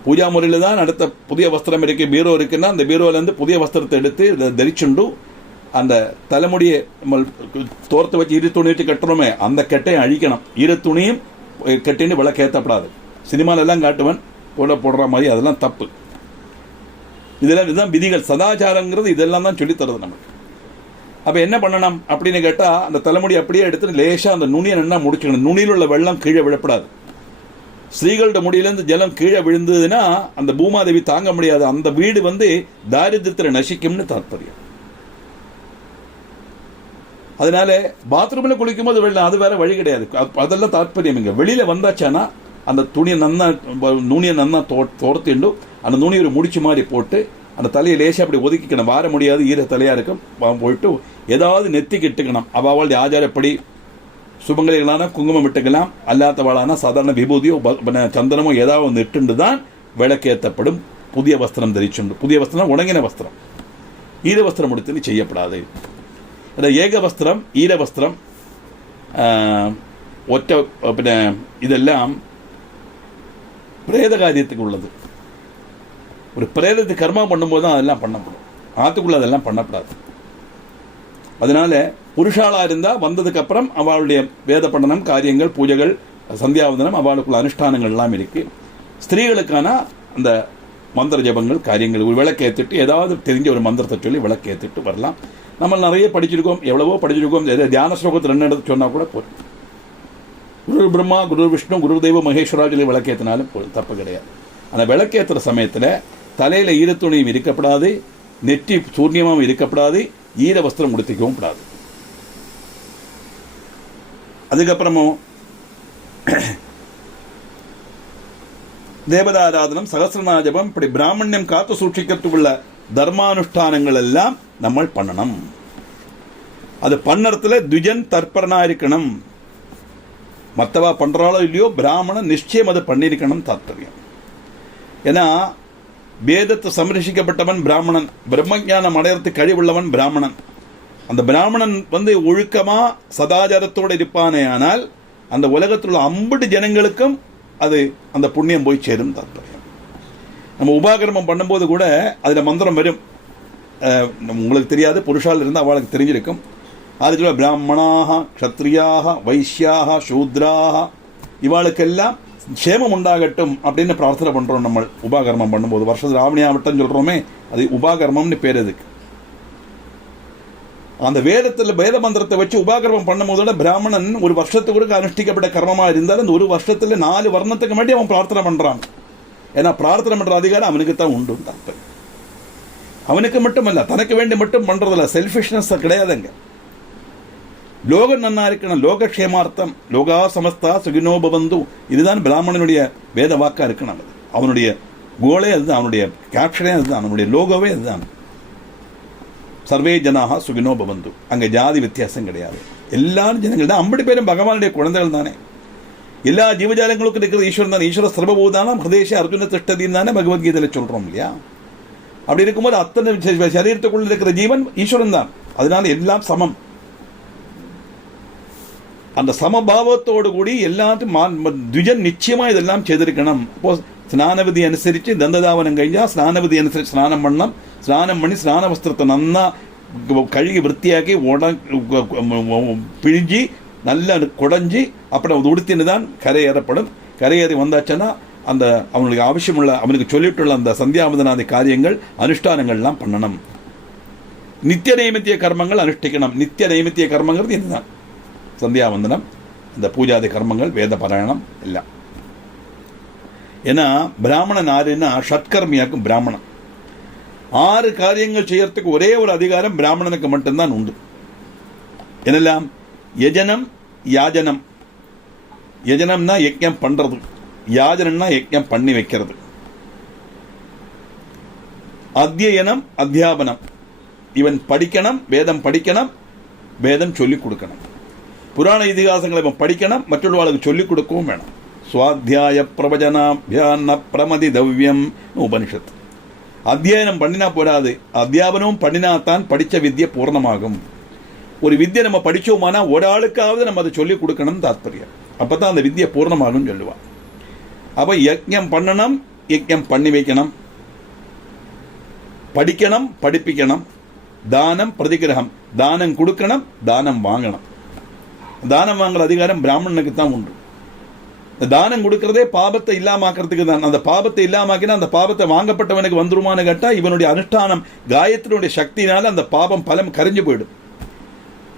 பூஜா முறையில் தான் அடுத்த புதிய வஸ்திரம் இருக்குது, பீரோ இருக்குன்னா அந்த பீரோலேருந்து புதிய வஸ்திரத்தை எடுத்து தரிச்சுண்டு அந்த தலைமுடியை தோர்த்து வச்சு ஈர துணி வச்சு கட்டுறோமே அந்த கட்டையும் அழிக்கணும். ஈர துணியும் கட்டின்னு விளக்கேற்றப்படாது. சினிமாலெல்லாம் காட்டுவன் போடுற மாதிரி அதெல்லாம் தப்பு. இதெல்லாம் இதுதான் விதிகள். சதாச்சாரங்கிறது இதெல்லாம் தான் சொல்லித்தருது நமக்கு. அப்போ என்ன பண்ணணும் அப்படின்னு கேட்டால், அந்த தலைமுடி அப்படியே எடுத்துட்டு லேசாக அந்த நுனியை நல்லா முடிச்சுக்கணும். நுனியில் உள்ள வெள்ளம் கீழே விழப்படாது. ஸ்திரீகளோட முடியிலேருந்து ஜலம் கீழே விழுந்ததுன்னா அந்த பூமாதேவி தாங்க முடியாது. அந்த வீடு தாரித்திரத்தில் நசிக்கும்னு தாத்பரியம். அதனால பாத்ரூமில் குளிக்கும்போது வெள்ளம் அது வேற வழி கிடையாது. அதெல்லாம் தாத்பரியம். இங்கே வெளியில் வந்தாச்சானா அந்த துணியை நுனியை நன்னா தோர்த்திண்டு அந்த நுனி ஒரு முடிச்சு மாதிரி போட்டு அந்த தலையை லேசாக அப்படி ஒதுக்கிக்கணும். வார முடியாது, ஈர தலையாக இருக்கும். போயிட்டு ஏதாவது நெத்திக்கு இட்டுக்கணும். அவள் ஆச்சாரப்படி சுபங்களான குங்குமம் இட்டுக்கலாம், அல்லாதவாளான சாதாரண விபூதியோ சந்தனமோ ஏதாவது ஒன்று இட்டுண்டு தான் விளக்கேற்றப்படும். புதிய வஸ்திரம் தரிச்சுண்டு, புதிய வஸ்திரம் உணங்கின வஸ்திரம், ஈர வஸ்திரம் எடுத்துன்னு செய்யப்படாது. അത് ഏകവസ്ത്രം, ഈരവസ്ത്രം, ഒറ്റ പിന്നെ ഇതെല്ലാം பிரேதகாரியத்துக்கு ஒரு பிரேதத்துக்கு கர்மம் பண்ணும்போது தான் அதெல்லாம் பண்ணப்படும். ஆத்துக்குள்ள அதெல்லாம் பண்ணப்படாது. அதனால புருஷாளா இருந்தா வந்ததுக்கு அப்புறம் அவளுடைய வேத பண்டனம், காரியங்கள், பூஜைகள், சந்தியாவந்தனம், அவளுக்குள்ள அனுஷ்டானங்கள் எல்லாம் இருக்கு. ஸ்திரீகளுக்கான அந்த மந்திர ஜபங்கள், காரியங்கள், ஒரு விளக்கேற்றிட்டு ஏதாவது தெரிஞ்ச ஒரு மந்திரத்தை சொல்லி விளக்கேற்றிட்டு வரலாம். நம்ம நிறைய படிச்சிருக்கோம், எவ்வளவோ படிச்சிருக்கோம். தியான ஸ்லோகத்தில் 2 இடத்து சொன்னா கூட போதும். குரு பிரம்மா, குரு விஷ்ணு, குரு தெய்வ மகேஸ்வரா சொல்லி விளக்கேற்றினாலும் தப்பு கிடையாது. அந்த விளக்கேற்றுற சமயத்தில் தலையில் ஈரத்துணியும் இருக்கப்படாது, நெற்றி சூன்யமாகவும் இருக்கப்படாது, ஈர வஸ்திரம் உடுத்திக்கவும் கூடாது. அதுக்கப்புறமும் தேவதாராதனம், சகசிரநாஜபம், இப்படி பிராமணியம் காத்து சூட்சிக்கிறதுக்குள்ள தர்மானுஷ்டானங்கள் எல்லாம் நம்ம பண்ணணும். அது பண்ணறதுல துஜன் தற்பரனா இருக்கணும். மற்றவா பண்றாளோ இல்லையோ பிராமணன் நிச்சயம் அதை பண்ணியிருக்கணும் தாத்பரியம். ஏன்னா வேதத்தை சம்ரட்சிக்கப்பட்டவன் பிராமணன், பிரம்மஞானம் அடையறதுக்கு கழிவுள்ளவன் பிராமணன். அந்த பிராமணன் ஒழுக்கமா சதாச்சாரத்தோடு இருப்பானே ஆனால் அந்த உலகத்தில் உள்ள 50 ஜனங்களுக்கும் அது அந்த புண்ணியம் போய் சேரும் தாத்பரியம். நம்ம உபாகர்மம் பண்ணும்போது கூட அதில் மந்திரம் வரும். உங்களுக்கு தெரியாது, புருஷால் இருந்தால் அவளுக்கு தெரிஞ்சிருக்கும். அதுக்குள்ள பிராமணாக, க்ஷத்ரியாக, வைஷ்யாக, சூத்ராக இவாளுக்கெல்லாம் க்ஷேமம் உண்டாகட்டும் அப்படின்னு பிரார்த்தனை பண்ணுறோம். நம்ம உபாகர்மம் பண்ணும்போது வருஷத்தில் ஆவணியாவட்டம் சொல்கிறோமே, அது உபாகர்மம்னு பேர். அதுக்கு அந்த வேதத்தில் வேத மந்திரத்தை வச்சு உபாகர்மம் பண்ணும்போதோட பிராமணன் ஒரு வருஷத்துக்கு அனுஷ்டிக்கப்பட்ட கர்மமாக இருந்தால் அந்த ஒரு வருஷத்தில் 4 வர்ணத்துக்கு மட்டும் அவன் பிரார்த்தனை பண்ணுறான். ஏன்னா பிரார்த்தனை பண்ணுற அதிகாரம் அவனுக்கு தான் உண்டு. அவனுக்கு மட்டுமல்ல, தனக்கு வேண்டி மட்டும் பண்ணுறதில்ல. செல்ஃபிஷ்னஸ் கிடையாதுங்க. லோகம் நன்னா இருக்கணும், லோகக்ஷேமார்த்தம், லோகா சமஸ்தா சுகினோ பவந்து, இதுதான் பிராமணனுடைய வேத வாக்கா இருக்கணும். அவனுடைய கோலே அதுதான், அவனுடைய கேப்ஷனே அதுதான், அவனுடைய லோகோவே அதுதான். சர்வே ஜனாக சுகினோ பவந்து. அங்கே ஜாதி வித்தியாசம் கிடையாது. எல்லாரும் ஜனங்கள் தான், 50 பேரும் பகவானுடைய குழந்தைகள் தானே. எல்லா ஜீவஜாலங்களுக்கும் இருக்கிறது ஈஸ்வரன் தானே. ஈஸ்வர சர்வபூதானம் ஹிருதேஷ அர்ஜுன திஷ்டதின்னு தானே பகவத்கீதையில் சொல்றோம் இல்லையா? அப்படி இருக்கும்போது அத்தனை சரீரத்துக்குள்ள இருக்கிற ஜீவன் ஈஸ்வரன் தான். அதனால எல்லாம் சமம். அந்த சமபாவத்தோடு கூடி எல்லாத்தையும் துஜன் நிச்சயமா இதெல்லாம் செய்திருக்கணும். அப்போ ஸ்நானவிதி அனுசரித்து தந்ததாவனம் கழிஞ்சா ஸ்நானவிதி அனுசரித்து ஸ்நானம் பண்ணலாம். ஸ்நானம் பண்ணி ஸ்நான வஸ்திரத்தை நன்னா கழுகி விற்த்தியாக்கி பிழிஞ்சி நல்லா குடஞ்சி அப்புறம் அது உடுத்தின்னு தான் கரையேறப்படும். கரையேறி வந்தாச்சுன்னா அந்த அவனுக்கு அவசியமுள்ள, அவனுக்கு சொல்லிட்டுள்ள அந்த சந்தியாவந்தனாதி காரியங்கள், அனுஷ்டானங்கள்லாம் பண்ணணும். நித்திய நைமித்திய கர்மங்கள் அனுஷ்டிக்கணும். நித்திய நைமித்திய கர்மங்கிறது இதுதான். சந்தியாவந்தனம், இந்த பூஜாதி கர்மங்கள், வேத பாராயணம் எல்லாம். ஏன்னா பிராமணன் ஆறுன்னா ஷட்கர்மியாக்கும் பிராமணன். 6 காரியங்கள் செய்யறதுக்கு ஒரே ஒரு அதிகாரம் பிராமணனுக்கு மட்டும்தான் உண்டு. என்னெல்லாம்? யஜனம், யாஜனம். யஜனம்னா யஜ்ஞம் பண்றது, யாஜனம்னா யஜ்ஞம் பண்ணி வைக்கிறது. அத்தியனம், அத்தியாபனம். இவன் படிக்கணும், வேதம் படிக்கணும், வேதம் சொல்லிக் கொடுக்கணும். புராண இதிகாசங்களை இவன் படிக்கணும், மற்றவர்களுக்கு சொல்லிக் கொடுக்கவும் வேணும். சுவாத்தியாய பிரவச்சனாபியான பிரமதி தவ்யம் உபனிஷத். அத்தியாயனம் பண்ணினா போராது, அத்தியாபனமும் பண்ணினாத்தான் படித்த வித்தியை பூர்ணமாகும். ஒரு வித்தியை நம்ம படித்தோமானா ஒரு ஆளுக்காவது நம்ம அதை சொல்லிக் கொடுக்கணும் தாத்பரியம். அப்பதான் அந்த வித்தியை பூர்ணமாகும் சொல்லுவான். அப்போ யஜ்ஞம் பண்ணணும், யஜ்ஞம் பண்ணி வைக்கணும், படிக்கணும், படிப்பிக்கணும், தானம் பிரதிகிரகம், தானம் கொடுக்கணும், தானம் வாங்கணும். தானம் வாங்குற அதிகாரம் பிராமணனுக்கு தான் உண்டு. தானம் கொடுக்கறதே பாபத்தை இல்லாமக்கிறதுக்கு தான். அந்த பாபத்தை இல்லாமக்கினா அந்த பாபத்தை வாங்கப்பட்டவனுக்கு வந்துருமான்னு கேட்டா இவனுடைய அனுஷ்டானம் காயத்தினுடைய சக்தினால அந்த பாபம் பலம் கரைஞ்சு போயிடும்.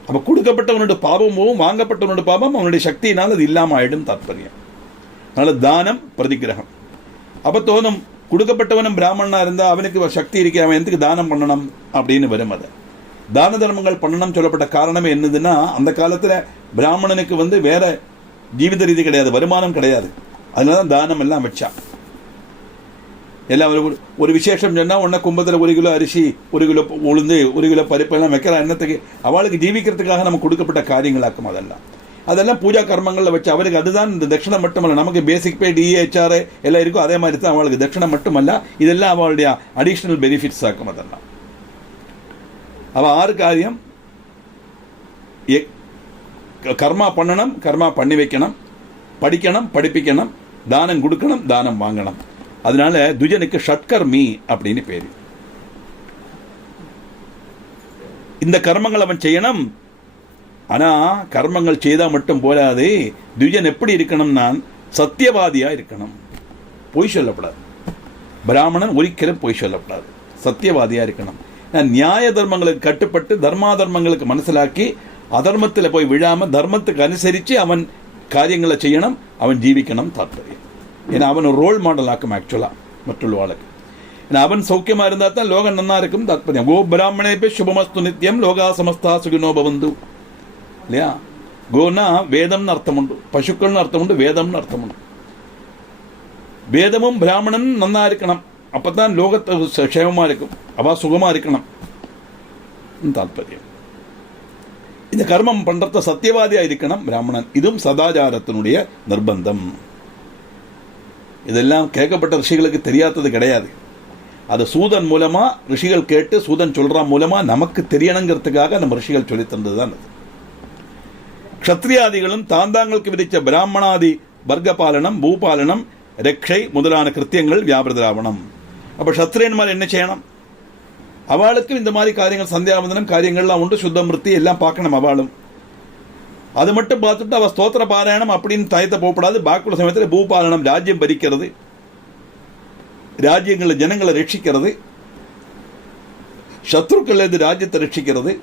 அப்ப கொடுக்கப்பட்டவனுடைய பாபமும் வாங்கப்பட்டவனுடைய பாபம் அவனுடைய சக்தியினால் அது இல்லாம ஆயிடும் தாத்பரியம். அதனால தானம் பிரதிகிரகம். அப்ப தோணும், கொடுக்கப்பட்டவனும் பிராமணனா இருந்தா அவனுக்கு சக்தி இருக்கே, அவன் எதுக்கு தானம் பண்ணணும் அப்படின்னு வரும். அதை தான தர்மங்கள் பண்ணணும் சொல்லப்பட்ட காரணமே என்னதுன்னா, அந்த காலத்துல பிராமணனுக்கு வேற ஜீவித ரீதி கிடையாது, வருமானம் கிடையாது. அதனாலதான் தானம் எல்லாம் வச்சா. எல்லாம் ஒரு விசேஷம் சொன்னா உடனே கும்பத்தில் 1 கிலோ அரிசி, 1 கிலோ உளுந்து, 1 கிலோ பருப்பு எல்லாம் வைக்கலாம். என்னத்துக்கு? அவளுக்கு ஜீவிக்கிறதுக்காக நம்ம கொடுக்கப்பட்ட காரியங்களாக்கும். அதெல்லாம் பூஜா கர்மங்களில் வச்சு அவளுக்கு அதுதான். இந்த தட்சிணை மட்டுமல்ல, நமக்கு பேசிக் பே, DHR எல்லாம் இருக்கும், அதே மாதிரி தான் அவளுக்கு தட்சிணை மட்டுமல்ல, இதெல்லாம் அவளுடைய அடிஷனல் பெனிஃபிட்ஸ் ஆக்கும். அதெல்லாம் அவள் 6 காரியம் கர்மா பண்ணணும், கர்மா பண்ணி வைக்கணும், படிக்கணும், படிப்பிக்கணும், தானம் கொடுக்கணும், தானம் வாங்கணும். அதனால துஜனுக்கு ஷட்கர்மி அப்படின்னு பேரு. இந்த கர்மங்கள் அவன் செய்யணும். ஆனா கர்மங்கள் செய்தா மட்டும் போராது. துஜன் எப்படி இருக்கணும்னா சத்தியவாதியா இருக்கணும். பொய் சொல்லப்படாது. பிராமணன் ஒரிக்கலும் பொய் சொல்லப்படாது. சத்தியவாதியா இருக்கணும். நியாய தர்மங்களுக்கு கட்டுப்பட்டு தர்மா தர்மங்களுக்கு மனசிலாக்கி அதர்மத்தில் போய் விழாம தர்மத்துக்கு அனுசரித்து அவன் காரியங்களை செய்யணும், அவன் ஜீவிக்கணும் தாற்பயம். ஏன்னா அவன் ஒரு ரோல் மாடல் ஆக்கும் ஆக்சுவலா மற்றுள்ளவாளுக்கு. ஏன்னா அவன் சௌக்கியமா இருந்தா தான் லோகம் நன்னா இருக்கும் தாற்பயம். கோ பிராமணே பே சுபமஸ்து நித்தியம் லோகா சமஸ்தா சுகினோ பவந்து இல்லையா. கோனா வேதம்னு அர்த்தம் உண்டு, பசுக்கள்னு அர்த்தம் உண்டு, வேதம்னு அர்த்தம் உண்டு. வேதமும் பிராமணன் நன்னா இருக்கணும், அப்பதான் லோகத்தை க்ஷேமமா இருக்கும், அவ சுகமா இருக்கணும் தாற்பயம். இந்த கர்மம் பண்றத சத்தியவாதியா இருக்கணும் பிராமணன். இதுவும் சதாச்சாரத்தினுடைய நிர்பந்தம். இதெல்லாம் கேட்கப்பட்ட ரிஷிகளுக்கு தெரியாதது கிடையாது. அது சூதன் மூலமா ரிஷிகள் கேட்டு சூதன் சொல்ற மூலமா நமக்கு தெரியணுங்கிறதுக்காக நம்ம ரிஷிகள் சொல்லி தந்ததுதான் அது. க்ஷத்ரியாதிகளும் தாந்தாங்களுக்கு விதிச்ச பிராமணாதி வர்க்கபாலனம், பூபாலனம், ரக்ஷை முதலான கிருத்தியங்கள் வியாபிரதாவணம். அப்ப க்ஷத்ரியன்மார் என்ன செய்யணும்? அவளுக்கும் இந்த மாதிரி காரியங்கள் சந்தியாவந்தனம் காரியங்கள்லாம் உண்டு, சுத்தம் விருத்தி எல்லாம் பார்க்கணும் அவளும். அது மட்டும் பார்த்துட்டு அவ ஸ்தோத்திர பாராயணம் அப்படின்னு தயத்தை போகப்படாது. பாக்குள்ள சமயத்தில் பூபாலனம், ராஜ்யம் பறிக்கிறது, ராஜ்யங்களை ஜனங்களை ரட்சிக்கிறது, சத்ருக்கள் இருந்து ராஜ்யத்தை ரட்சிக்கிறது,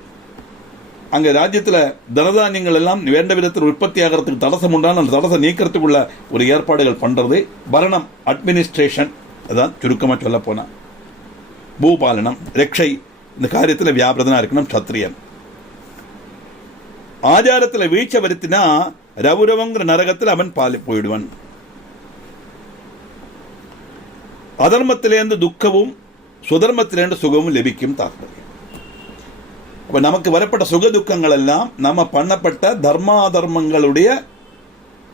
அங்கே ராஜ்யத்தில் தனதானியங்கள் எல்லாம் வேண்ட விதத்தில் உற்பத்தி ஆகிறதுக்கு தடசம் உண்டான அந்த தடசம் நீக்கிறதுக்குள்ள ஒரு ஏற்பாடுகள் பண்றது பரணம், அட்மினிஸ்ட்ரேஷன். அதான் சுருக்கமாக சொல்ல போனா பூபாலனம், ரக்ஷை இந்த காரியத்தில் வியாபிரதனா இருக்கணும் சத்திரியன். ஆச்சாரத்தில் வீழ்ச்சி வருத்தினா ரவுரவங்கிற நரகத்தில் அவன் பாலி போயிடுவான். அதர்மத்திலேருந்து துக்கமும் சுதர்மத்திலேருந்து சுகமும் லபிக்கும் தாற்பயம். அப்ப நமக்கு வரப்பட்ட சுக துக்கங்கள் எல்லாம் நம்ம பண்ணப்பட்ட தர்மாதர்மங்களுடைய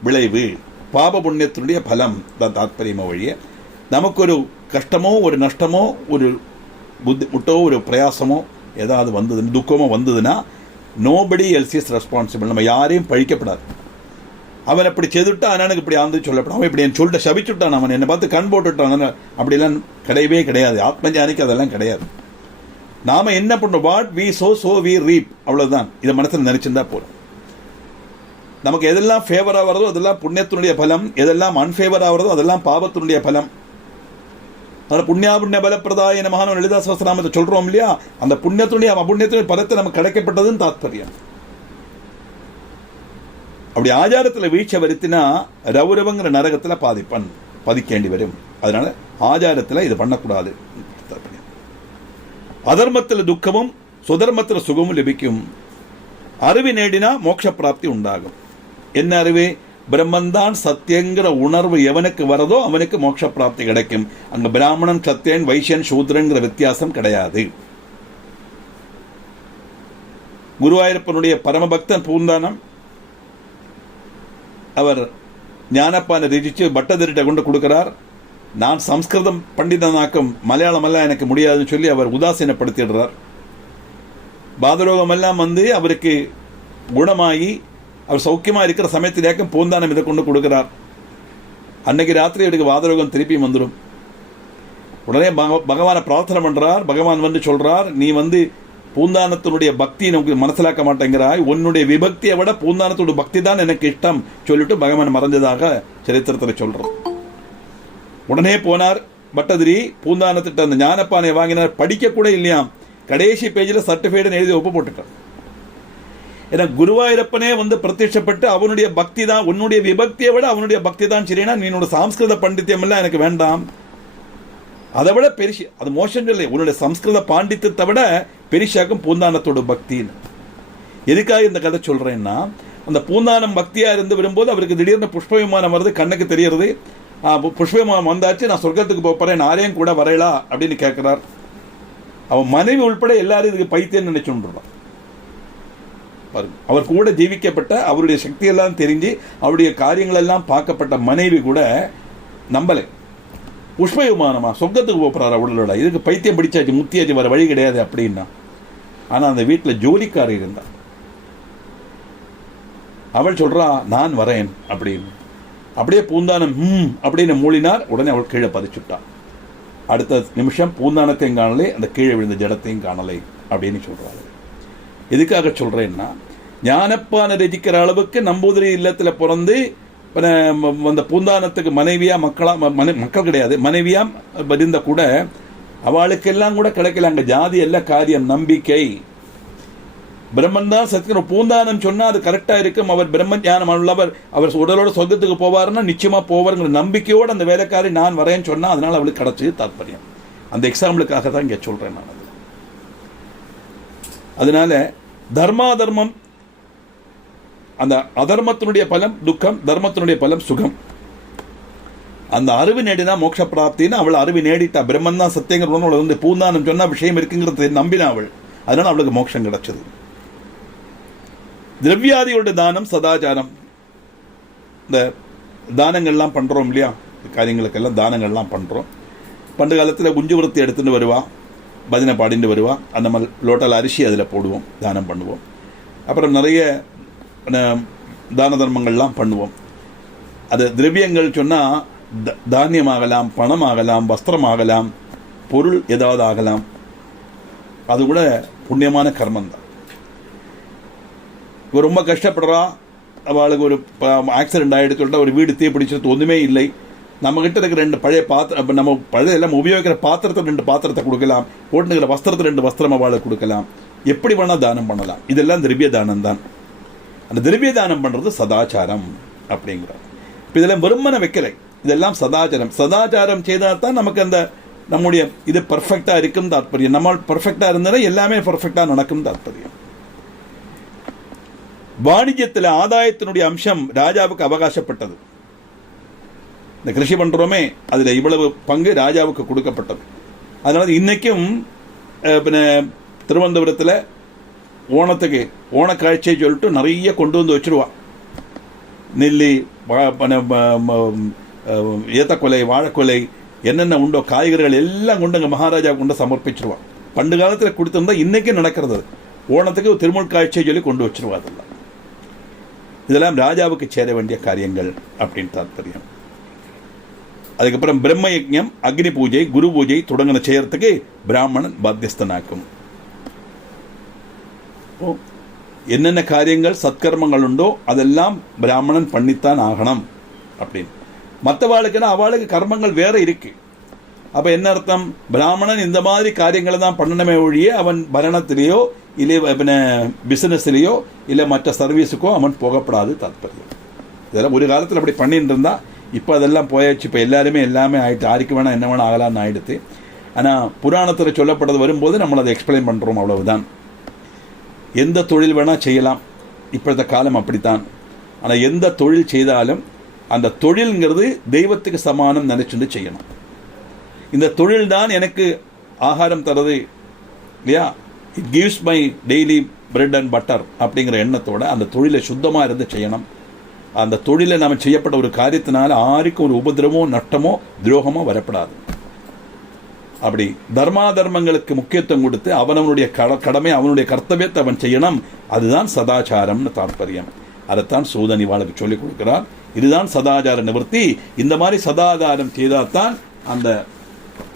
விளைவு, பாப புண்ணியத்தினுடைய பலம் தான் தாற்பயமோ வழிய நமக்கு ஒரு கஷ்டமோ ஒரு நஷ்டமோ ஒரு முட்டோ ஒரு பிரயாசமோ ஏதாவது வந்தது, துக்கமோ வந்ததுன்னா நோபடி எல்ஸ் இஸ் ரெஸ்பான்சிபிள். நம்ம யாரையும் பழிக்கப்படாது. அவன் அப்படி செய்துட்டான், எனக்கு இப்படி ஆந்து சொல்லப்படும், அவன் இப்படி என் சொல்லிட்டு சபிச்சுட்டான், அவன் என்னை பார்த்து கண் போட்டுட்டான், அப்படிலாம் கிடையவே கிடையாது. ஆத்மஞானிக்கு அதெல்லாம் கிடையாது. நாம என்ன பண்றோம்? What we sow we reap, அவ்வளவுதான். இதை மனசில் நினைச்சிருந்தா போதும். நமக்கு எதெல்லாம் ஃபேவரா வருதோ அதெல்லாம் புண்ணியத்தினுடைய பலம், எதெல்லாம் அன்ஃபேவரா வருதோ அதெல்லாம் பாவத்தினுடைய பலம். அதனால புண்ணியா புண்ணிய பலப்பிரதாய நமஹான்னு லலிதா சஹஸ்ரநாமத்தை சொல்றோம் இல்லையா, அந்த புண்ணியத்தினுடைய அபுண்ணியத்தினுடைய பலத்தை நமக்கு கிடைக்கப்பட்டதுன்னு தாத்பரியம். அப்படி ஆச்சாரத்தில் வீழ்ச்சி வருத்தினா ரவுரவங்கிற நரகத்தில் பதிக்கேண்டி வரும். அதனால ஆச்சாரத்தில் இது பண்ணக்கூடாது. அதர்மத்தில் துக்கமும் சுதர்மத்தில் சுகமும் லபிக்கும். அறிவு நேடினா மோட்ச பிராப்தி உண்டாகும். என்ன அறிவு? பிரம்மந்தான் சத்தியங்கிற உணர்வு எவனுக்கு வரதோ அவனுக்கு மோட்ச பிராப்தி கிடைக்கும். அங்க பிராமணன், சத்தியன், வைசியன், சூத்ரங்கிற வித்தியாசம் கிடையாது. குருவாயூரப்பனுடைய பரமபக்தன் பூந்தானம் அவர் ஞானப்பானை ரசிச்சு பட்டதரிட்ட கொண்டு கொடுக்கிறார். நான் சம்ஸ்கிருதம் பண்டிதனாக்கும், மலையாளம் எல்லாம் எனக்கு முடியாதுன்னு சொல்லி அவர் உதாசீனப்படுத்திடுறார். பாதரோகம் எல்லாம் வந்து அவருக்கு குணமாகி அவர் சௌக்கியமா இருக்கிற சமயத்திலேக்கும் பூந்தானம் இதை கொண்டு கொடுக்கிறார். அன்னைக்கு ராத்திரி அவருக்கு வாதரோகம் திருப்பி வந்துடும். உடனே பகவானை பிரார்த்தனை பண்றார். பகவான் வந்து சொல்றார், நீ வந்து பூந்தானத்தினுடைய பக்தி நமக்கு மனசிலாக்க மாட்டேங்கிறாய், உன்னுடைய விபக்தியை விட பூந்தானத்தோட பக்தி தான் எனக்கு இஷ்டம் சொல்லிட்டு பகவான் மறைஞ்சதாக சரித்திரத்தில் சொல்றோம். உடனே போனார் பட்டதிரி, பூந்தானத்திட்ட அந்த ஞானப்பானை வாங்கினார். படிக்க கூட இல்லையா, கடைசி பேஜில் சர்டிஃபிகேட் எழுதி ஒப்பு போட்டுட்டார். ஏன்னா குருவாயூரப்பனே வந்து பிரத்யட்சப்பட்டு அவனுடைய பக்தி தான், உன்னுடைய விபக்தியை விட அவனுடைய பக்தி தான் சரினா, நீனோட சாம்ஸ்கிருத பண்டித்தியம் எல்லாம் எனக்கு வேண்டாம், அதை விட பெருசு அது மோசம் இல்லை, உன்னுடைய சம்ஸ்கிருத பாண்டித்தியத்தை விட பெரிசாக்கும் பூந்தானத்தோட பக்தின்னு. எதுக்காக இந்த கதை சொல்றேன்னா, அந்த பூந்தானம் பக்தியா இருந்து வரும்போது அவருக்கு திடீர்னு புஷ்ப விமானம் வருது, கண்ணுக்கு தெரியறது. புஷ்ப விமானம் வந்தாச்சு, நான் சொர்க்கத்துக்கு போறேன், யாரையும் கூட வரையலா அப்படின்னு கேட்கிறார். அவன் மனைவி உள்பட எல்லாரும் இதுக்கு பைத்தியம் நினைச்சுன்றான். அவர் கூட ஜீவிக்கப்பட்ட அவருடைய சக்தியெல்லாம் தெரிஞ்சு அவருடைய காரியங்கள் எல்லாம் பார்க்கப்பட்ட மனைவி கூட நம்பலை. புஷ்ப விமானமா சொர்க்கத்துக்கு போறாரு அவளோட, இதுக்கு பைத்தியம் பிடிச்சாச்சு, முத்தியாச்சு, வர வழி கிடையாது அப்படின்னா. ஆனா அந்த வீட்டில் ஜோலிக்காரர் இருந்தார். அவள் சொல்றா நான் வரேன் அப்படின்னு. அப்படியே பூந்தானம் அப்படின்னு மூழினார். உடனே அவள் கீழே பதிச்சுட்டான். அடுத்த நிமிஷம் பூந்தானத்தையும் காணலை, அந்த கீழே விழுந்த ஜடத்தையும் காணலை அப்படின்னு சொல்றாரு. எதுக்காக சொல்றேன்னா, ஞானப்பான ரசிக்கிற அளவுக்கு நம்பூதிரி இல்லத்துல பிறந்து அந்த பூந்தானத்துக்கு மனைவியா மக்கள் கிடையாது, மனைவியா இருந்த கூட அவளுக்கெல்லாம் கூட கிடைக்கல. அங்க ஜாதி எல்லாம் காரியம், நம்பிக்கை. பிரம்மன் தான் சத்தியம். பூந்தானம் சொன்னா அது கரெக்டா இருக்கும், அவர் பிரம்ம ஞானம் உள்ளவர், அவர் உடலோட சொர்க்கத்துக்கு போவாருன்னா நிச்சயமா போவாருங்கிற நம்பிக்கையோடு அந்த வேலைக்காரி நான் வரேன்னு சொன்னா, அதனால அவளுக்கு கிடைச்சது தாற்பயம். அந்த எக்ஸாம்பிளுக்காக தான் இங்க சொல்றேன் நான். அதனால தர்மாதர்மம், அந்த அதர்மத்தினுடைய பலம் துக்கம், தர்மத்தினுடைய பலம் சுகம். அந்த அறிவு நேடினா மோட்ச பிராப்தின்னு அவள் அறிவு நேடிட்டா. பிரம்மன் தான் சத்தியங்கிற வந்து பூந்தானம் சொன்னா விஷயம் இருக்குங்கிறத நம்பினா அவள். அதனால அவளுக்கு மோட்சம் கிடைச்சது. திரவியாதியோட தானம் சதாச்சாரம். இந்த தானங்கள்லாம் பண்றோம் இல்லையா, காரியங்களுக்கெல்லாம் தானங்கள்லாம் பண்றோம். பண்டு காலத்தில் குஞ்சு விருத்தி எடுத்துட்டு வருவா, பஜனை பாடிட்டு வருவா, அந்த மாதிரி லோட்டால் அரிசி அதில் போடுவோம், தானம் பண்ணுவோம். அப்புறம் நிறைய தான தர்மங்கள்லாம் பண்ணுவோம். அது திரவியங்கள் சொன்னால் தானியமாகலாம், பணமாகலாம், வஸ்திரமாகலாம், பொருள் ஏதாவது ஆகலாம். அது கூட புண்ணியமான கர்மம் தான். இவர் ரொம்ப கஷ்டப்படுறா, அவளுக்கு ஒரு ஆக்சிடென்ட் ஆகிடுச்சு சொல்லிட்டு ஒரு வீடு தீப்பிடிச்சது ஒன்றுமே இல்லை. நம்மகிட்ட இருக்கிற 2 பழைய பாத்திரம், நம்ம பழைய எல்லாம் உபயோகிக்கிற பாத்திரத்தை 2 பாத்திரத்தை கொடுக்கலாம், போட்டுக்கிற வஸ்திரத்தை 2 வஸ்திரம் அவளுக்கு கொடுக்கலாம். எப்படி வேணால் தானம் பண்ணலாம். இதெல்லாம் திரவிய தானம் தான். அந்த திரவிய தானம் பண்ணுறது சதாச்சாரம் அப்படிங்கிறார். இப்போ இதெல்லாம் வெறுமனை வைக்கலை, இதெல்லாம் சதாச்சாரம். சதாச்சாரம் செய்தால் தான் நமக்கு அந்த நம்முடைய இது பர்ஃபெக்டாக இருக்கும் தாற்பயம். நம்ம பர்ஃபெக்டாக இருந்தாலும் எல்லாமே பர்ஃபெக்டாக நடக்கும் தாற்பயம். வாணிஜ்யத்தில் ஆதாயத்தினுடைய அம்சம் ராஜாவுக்கு அவகாசப்பட்டது. இந்த கிருஷி பண்றோமே, அதில் இவ்வளவு பங்கு ராஜாவுக்கு கொடுக்கப்பட்டது. அதனால இன்னைக்கும் திருவனந்தபுரத்தில் ஓணத்துக்கு ஓணக்காட்சியை சொல்லிட்டு நிறைய கொண்டு வந்து வச்சிருவா. நெல்லி, ஏத்தக்கொலை, வாழைக்கொலை, என்னென்ன உண்டோ காய்கறிகள் எல்லாம் கொண்டு அங்கே மகாராஜா கொண்டு சமர்ப்பிச்சிருவான். பண்டு காலத்தில் கொடுத்திருந்தா இன்னைக்கு நடக்கிறது. ஓணத்துக்கு திருமுல் காட்சியை சொல்லி கொண்டு வச்சிருவா. இதெல்லாம் ராஜாவுக்கு சேர வேண்டிய காரியங்கள் அப்படின்னு தாற்பயம். அதுக்கப்புறம் பிரம்ம யஜ்ஞம், அக்னி பூஜை, குரு பூஜை தொடங்கின செய்யறதுக்கு பிராமணன் பாத்தியஸ்தனாக்கும். என்னென்ன காரியங்கள் சத்கர்மங்கள் உண்டோ அதெல்லாம் பிராமணன் பண்ணித்தான் ஆகணும் அப்படின்னு. மற்றவாளுக்குன்னா அவளுக்கு கர்மங்கள் வேற இருக்கு. அப்ப என்ன அர்த்தம்? பிராமணன் இந்த மாதிரி காரியங்களை தான் பண்ணணுமே ஒழிய அவன் பரணத்திலேயோ இல்லை பிசினஸ்லேயோ இல்லை மற்ற சர்வீஸுக்கோ அவன் போகப்படாது தாற்பயம். இதெல்லாம் ஒரு காலத்தில் அப்படி பண்ணிட்டு இருந்தா, இப்போ அதெல்லாம் போயாச்சு. இப்போ எல்லாமே ஆயிட்டு, யாருக்கு வேணா என்ன வேணா ஆகலான்னு ஆயிடுத்து. ஆனால் புராணத்தில் சொல்லப்பட்டது வரும்போது நம்மளை அதை எக்ஸ்பிளைன் பண்ணுறோம், அவ்வளவுதான். எந்த தொழில் வேணால் செய்யலாம், இப்போத்த காலம் அப்படித்தான். ஆனால் எந்த தொழில் செய்தாலும் அந்த தொழில்ங்கிறது தெய்வத்துக்கு சமானம் நினைச்சுட்டு செய்யணும். இந்த தொழில் தான் எனக்கு ஆகாரம் தருது இல்லையா, it gives my daily bread and butter அப்படிங்கிற எண்ணத்தோட அந்த தொழிலை சுத்தமாக இருந்து செய்யணும். அந்த தொழிலை நம்ம செய்யப்பட்ட ஒரு காரியத்தினால யாருக்கும் ஒரு உபதிரவமோ நஷ்டமோ துரோகமோ வரப்படாது. அப்படி தர்மாதர்மங்களுக்கு முக்கியத்துவம் கொடுத்து அவனவனுடைய கடமை, அவனுடைய கர்த்தவியத்தை அவன் செய்யணும். அதுதான் சதாச்சாரம்னு தாற்பயம். அதைத்தான் சூதன் இவாளுக்கு சொல்லிக் கொடுக்கிறார். இதுதான் சதாச்சார நிவர்த்தி. இந்த மாதிரி சதாச்சாரம் செய்தால்தான் அந்த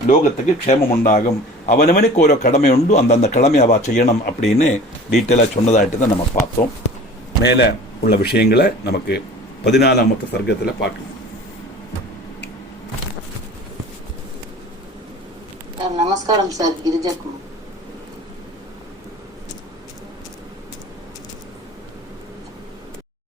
லோகத்துக்கு க்ஷேமம் உண்டாகும். அவனவனுக்கு ஒரு கடமை உண்டு, அந்த கடமை அவ செய்யணும் அப்படின்னு டீட்டெயிலாக சொன்னதாயிட்டு தான் நம்ம பார்த்தோம். மேலே உள்ள விஷயங்களை நமக்கு 14ஆம் சர்க்கத்தில் பார்க்கணும். நமஸ்காரம் சார், கிரிஜா குமார்.